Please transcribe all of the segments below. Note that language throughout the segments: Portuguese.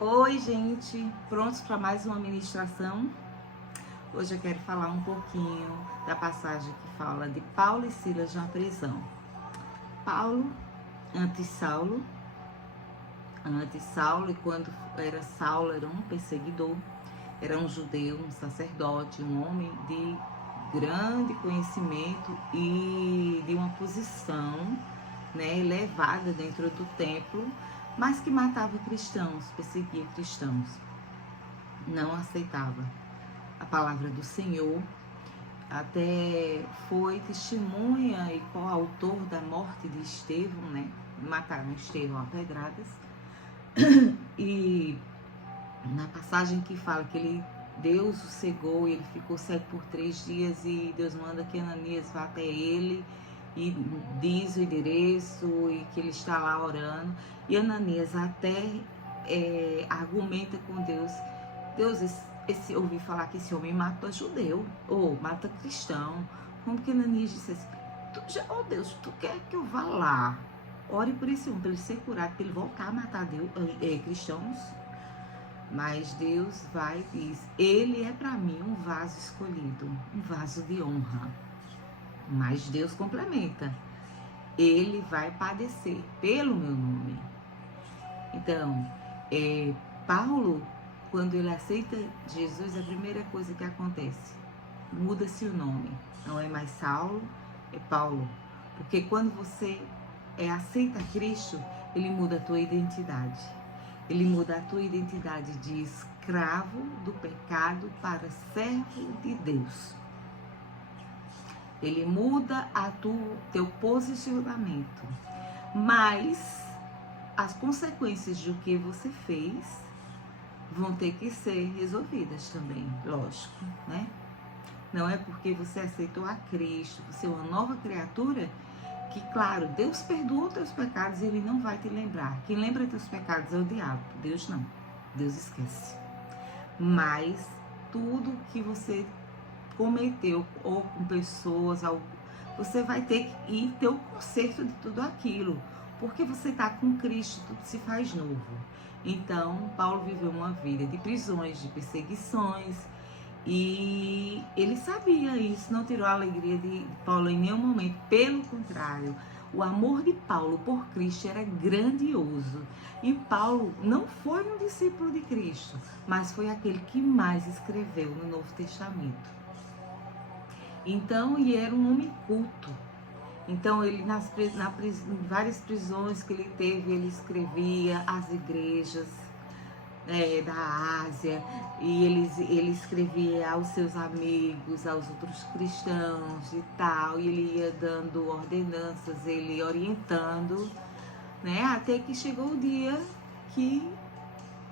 Oi, gente, prontos para mais uma ministração? Hoje eu quero falar um pouquinho da passagem que fala de Paulo e Silas na prisão. Paulo, antes Saulo, e quando era Saulo, era um perseguidor, era um judeu, um sacerdote, um homem de grande conhecimento e de uma posição, elevada dentro do templo, mas que matava cristãos, perseguia cristãos, não aceitava a palavra do Senhor, até foi testemunha e coautor da morte de Estevão, mataram Estevão a pedradas. E na passagem que fala que Deus o cegou e ele ficou cego por 3 dias, e Deus manda que Ananias vá até ele e diz o endereço e que ele está lá orando. E Ananias até argumenta com Deus. Eu ouvi falar que esse homem mata judeu, ou mata cristão. Como que Ananias disse assim, Deus, tu quer que eu vá lá? Ore por esse homem, para ele ser curado, para ele voltar a matar cristãos. Mas Deus vai e diz, ele é para mim um vaso escolhido, um vaso de honra. Mas Deus complementa, ele vai padecer pelo meu nome. Então, Paulo, quando ele aceita Jesus, a primeira coisa que acontece, muda-se o nome. Não é mais Saulo, é Paulo. Porque quando você aceita Cristo, ele muda a tua identidade. Ele muda a tua identidade de escravo do pecado para servo de Deus. Ele muda teu posicionamento. Mas as consequências do que você fez vão ter que ser resolvidas também, lógico, né? Não é porque você aceitou a Cristo, você é uma nova criatura, que, claro, Deus perdoa os teus pecados e Ele não vai te lembrar. Quem lembra teus pecados é o diabo, Deus não. Deus esquece. Mas tudo que você cometeu, ou com pessoas, você vai ter que ir ter o conserto de tudo aquilo, porque você está com Cristo, tudo se faz novo. Então, Paulo viveu uma vida de prisões, de perseguições, e ele sabia isso, não tirou a alegria de Paulo em nenhum momento. Pelo contrário, o amor de Paulo por Cristo era grandioso. E Paulo não foi um discípulo de Cristo, mas foi aquele que mais escreveu no Novo Testamento. Então, e era um homem culto. Então, ele em várias prisões que ele teve, ele escrevia às igrejas da Ásia, e ele escrevia aos seus amigos, aos outros cristãos e tal, e ele ia dando ordenanças, ele orientando, até que chegou o dia que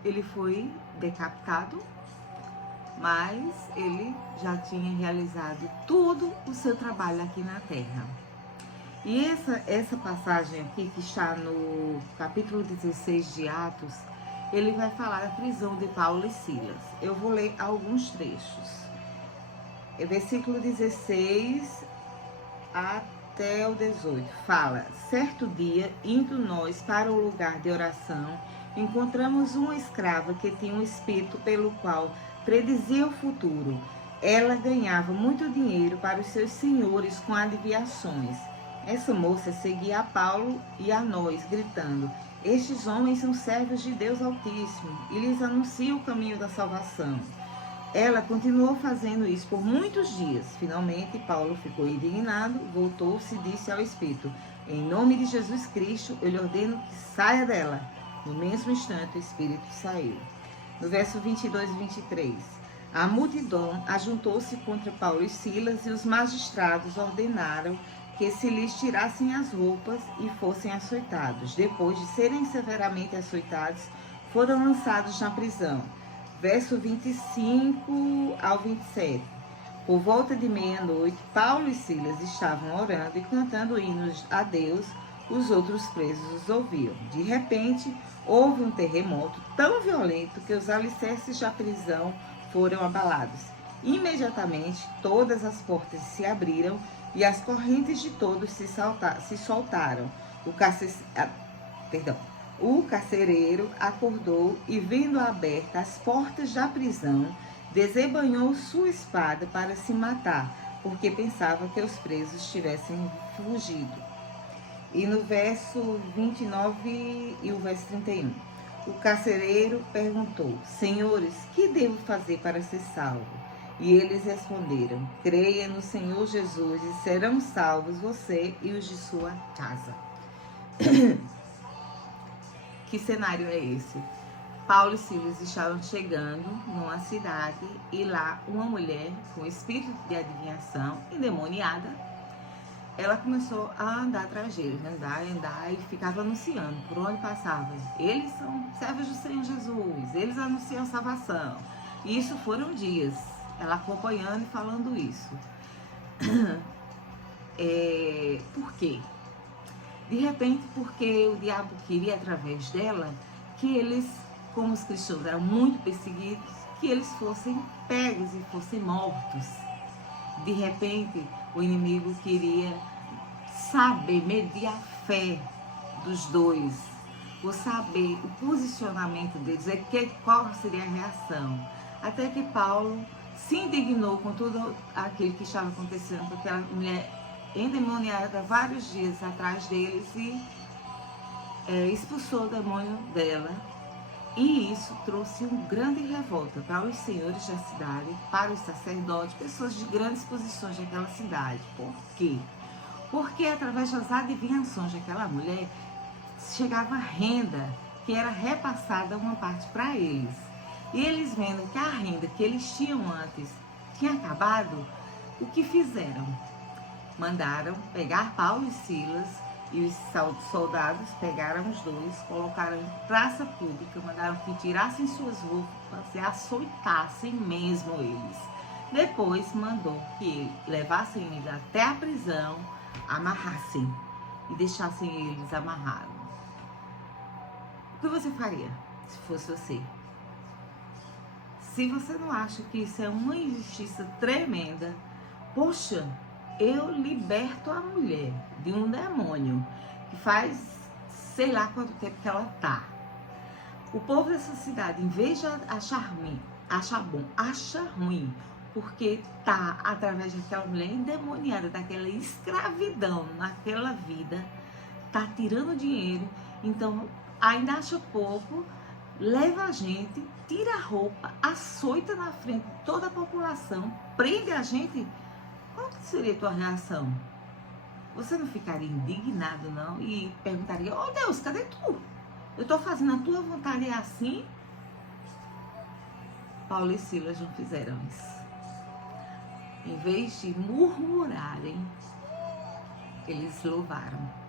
ele foi decapitado, mas ele já tinha realizado todo o seu trabalho aqui na terra. E essa passagem aqui, que está no capítulo 16 de Atos, ele vai falar da prisão de Paulo e Silas. Eu vou ler alguns trechos. Versículo 16 até o 18. Fala, certo dia, indo nós para o lugar de oração, encontramos uma escrava que tinha um espírito pelo qual predizia o futuro. Ela ganhava muito dinheiro para os seus senhores com adivinhações. Essa moça seguia a Paulo e a nós, gritando, estes homens são servos de Deus Altíssimo e lhes anuncia o caminho da salvação. Ela continuou fazendo isso por muitos dias. Finalmente, Paulo ficou indignado, voltou-se e disse ao Espírito, em nome de Jesus Cristo, eu lhe ordeno que saia dela. No mesmo instante, o Espírito saiu. No verso 22 e 23, a multidão ajuntou-se contra Paulo e Silas e os magistrados ordenaram que se lhes tirassem as roupas e fossem açoitados. Depois de serem severamente açoitados, foram lançados na prisão. Verso 25 ao 27. Por volta de meia-noite, Paulo e Silas estavam orando e cantando hinos a Deus. Os outros presos os ouviam. De repente, houve um terremoto tão violento que os alicerces da prisão foram abalados. Imediatamente, todas as portas se abriram e as correntes de todos se soltaram. O carcereiro acordou e, vendo abertas as portas da prisão, desembanhou sua espada para se matar, porque pensava que os presos tivessem fugido. E no verso 29 e o verso 31. O carcereiro perguntou: Senhores, que devo fazer para ser salvo? E eles responderam: Creia no Senhor Jesus e serão salvos você e os de sua casa. Que cenário é esse? Paulo e Silas estavam chegando numa cidade e lá uma mulher com espírito de adivinhação, endemoniada, ela começou a andar atrás deles, andar e ficava anunciando por onde passava. Eles são servos do Senhor Jesus, eles anunciam salvação. E isso foram dias, ela acompanhando e falando isso. Por quê? De repente, porque o diabo queria, através dela, que eles, como os cristãos eram muito perseguidos, que eles fossem pegos e fossem mortos. De repente, o inimigo queria saber, medir a fé dos dois, ou saber o posicionamento deles, qual seria a reação. Até que Paulo se indignou com tudo aquilo que estava acontecendo, porque aquela mulher endemoniada vários dias atrás deles e expulsou o demônio dela. E isso trouxe uma grande revolta para os senhores da cidade, para os sacerdotes, pessoas de grandes posições daquela cidade. Por quê? Porque através das adivinhações daquela mulher, chegava renda que era repassada uma parte para eles. E eles vendo que a renda que eles tinham antes tinha acabado, o que fizeram? Mandaram pegar Paulo e Silas, e os soldados pegaram os dois, colocaram em praça pública, mandaram que tirassem suas roupas e açoitassem mesmo eles. Depois mandou que levassem eles até a prisão, amarrassem e deixassem eles amarrados. O que você faria se fosse você? Se você não acha que isso é uma injustiça tremenda, poxa, eu liberto a mulher de um demônio que faz sei lá quanto tempo que ela tá. O povo dessa cidade, em vez de achar ruim, acha ruim, porque tá através daquela mulher endemoniada, daquela escravidão naquela vida, tá tirando dinheiro, então ainda acha pouco, leva a gente, tira a roupa, açoita na frente de toda a população, prende a gente. Qual que seria a tua reação? Você não ficaria indignado, não? E perguntaria, oh Deus, cadê tu? Eu estou fazendo a tua vontade assim? Paulo e Silas não fizeram isso. Em vez de murmurarem, eles louvaram.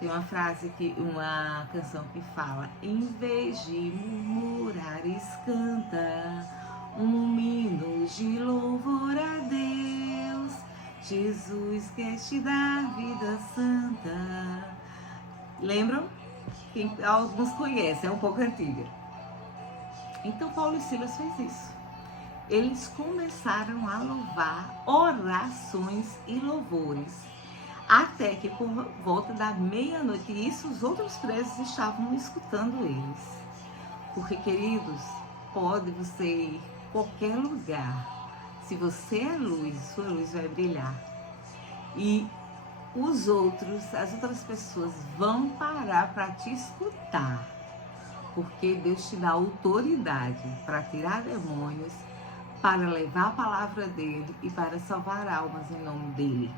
Tem uma frase, uma canção que fala, em vez de murmurares, canta um hino de louvor a Deus. Jesus quer te dar vida santa. Lembram? Alguns conhecem, é um pouco antiga. Então Paulo e Silas fez isso. Eles começaram a louvar, orações e louvores, até que por volta da meia-noite, e isso os outros presos estavam escutando eles. Porque, queridos, pode você ir a qualquer lugar, se você é luz, sua luz vai brilhar. E as outras pessoas vão parar para te escutar, porque Deus te dá autoridade para tirar demônios, para levar a palavra dele e para salvar almas em nome dele.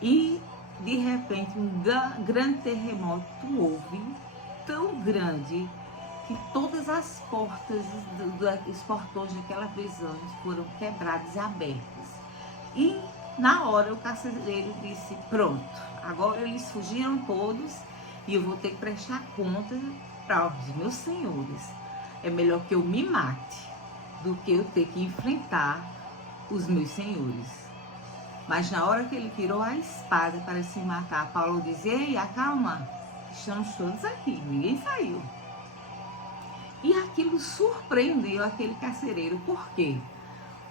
E de repente um grande terremoto houve, tão grande, que todas as portas, os portões daquela prisão foram quebrados e abertos. E na hora o carcereiro disse, pronto, agora eles fugiram todos e eu vou ter que prestar conta para os meus senhores. É melhor que eu me mate do que eu ter que enfrentar os meus senhores. Mas na hora que ele tirou a espada para se matar, Paulo disse, ei, acalma, estamos todos aqui, ninguém saiu. E aquilo surpreendeu aquele carcereiro. Por quê?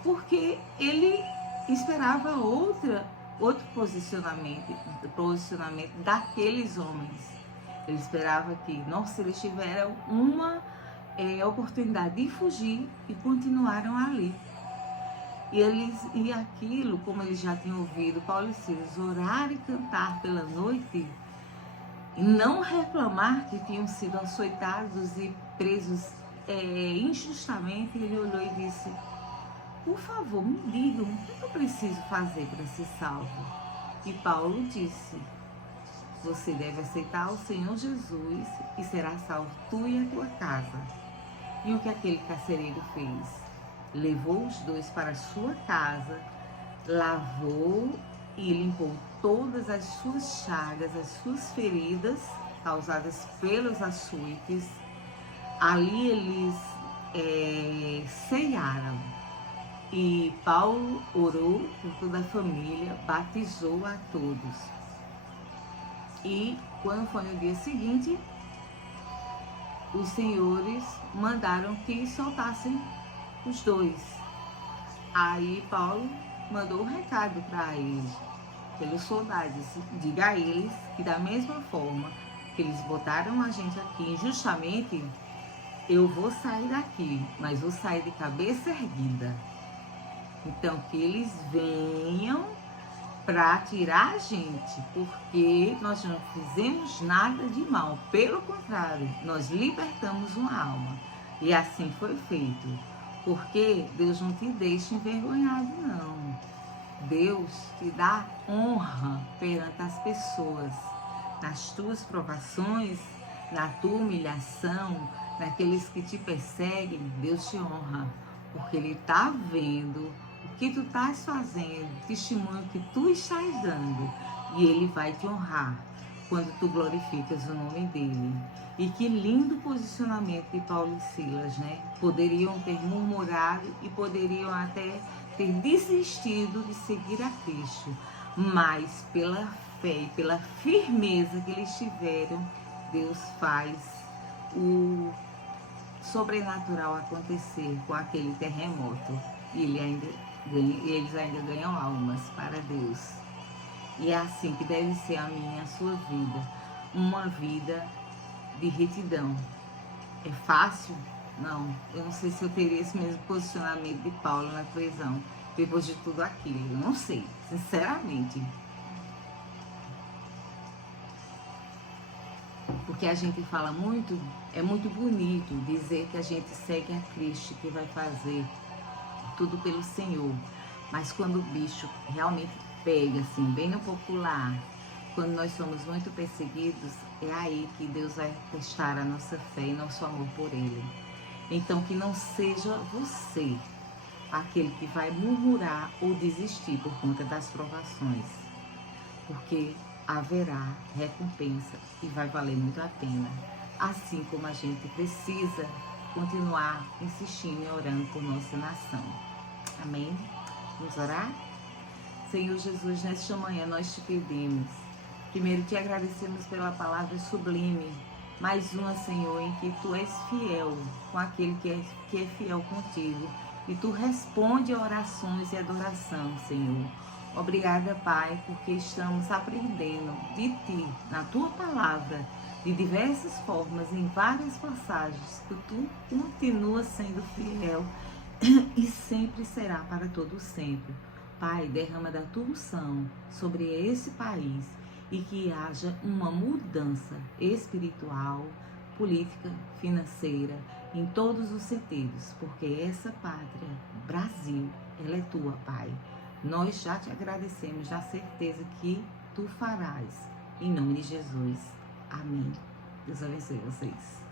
Porque ele esperava outro posicionamento daqueles homens. Ele esperava que, nossa, eles tiveram uma oportunidade de fugir e continuaram ali. E aquilo, como eles já tinham ouvido Paulo e Silas orar e cantar pela noite, e não reclamar que tinham sido açoitados e presos injustamente, ele olhou e disse: por favor, me digam o que eu preciso fazer para ser salvo. E Paulo disse: você deve aceitar o Senhor Jesus e será salvo tu e a tua casa. E o que aquele carcereiro fez? Levou os dois para a sua casa, lavou e limpou todas as suas chagas, as suas feridas causadas pelos açoites. Ali eles ceiaram. E Paulo orou por toda a família, batizou a todos. E quando foi no dia seguinte, os senhores mandaram que soltassem os dois. Aí Paulo mandou um recado para eles, pelos soldados: diga a eles que da mesma forma que eles botaram a gente aqui injustamente, eu vou sair daqui, mas vou sair de cabeça erguida. Então que eles venham para tirar a gente, porque nós não fizemos nada de mal, pelo contrário, nós libertamos uma alma. E assim foi feito, porque Deus não te deixa envergonhado, não. Deus te dá honra perante as pessoas, nas tuas provações, na tua humilhação, naqueles que te perseguem. Deus te honra, porque Ele está vendo o que tu estás fazendo, o testemunho que tu estás dando, e Ele vai te honrar quando tu glorificas o nome dEle. E que lindo posicionamento de Paulo e Silas, né? Poderiam ter murmurado e poderiam até ter desistido de seguir a Cristo, mas pela fé e pela firmeza que eles tiveram, Deus faz o sobrenatural acontecer com aquele terremoto, e eles ainda ganham almas para Deus. E é assim que deve ser a minha e a sua vida, uma vida de retidão. É fácil? Não. Eu não sei se eu teria esse mesmo posicionamento de Paulo na prisão, depois de tudo aquilo. Eu não sei, sinceramente. Porque a gente fala muito, é muito bonito dizer que a gente segue a Cristo, que vai fazer tudo pelo Senhor. Mas quando o bicho realmente pega, assim, bem no popular, quando nós somos muito perseguidos, é aí que Deus vai testar a nossa fé e nosso amor por Ele. Então, que não seja você aquele que vai murmurar ou desistir por conta das provações, porque haverá recompensa e vai valer muito a pena. Assim como a gente precisa continuar insistindo e orando por nossa nação. Amém? Vamos orar? Senhor Jesus, nesta manhã nós te pedimos. Primeiro te agradecemos pela palavra sublime. Mais uma, Senhor, em que tu és fiel com aquele que é fiel contigo. E tu responde a orações e adoração, Senhor. Obrigada, Pai, porque estamos aprendendo de ti, na tua palavra, de diversas formas, em várias passagens, que tu continuas sendo fiel e sempre será para todo sempre. Pai, derrama da tua unção sobre esse país e que haja uma mudança espiritual, política, financeira, em todos os sentidos, porque essa pátria, Brasil, ela é tua, Pai. Nós já te agradecemos, na certeza que tu farás, em nome de Jesus. Amém. Deus abençoe vocês.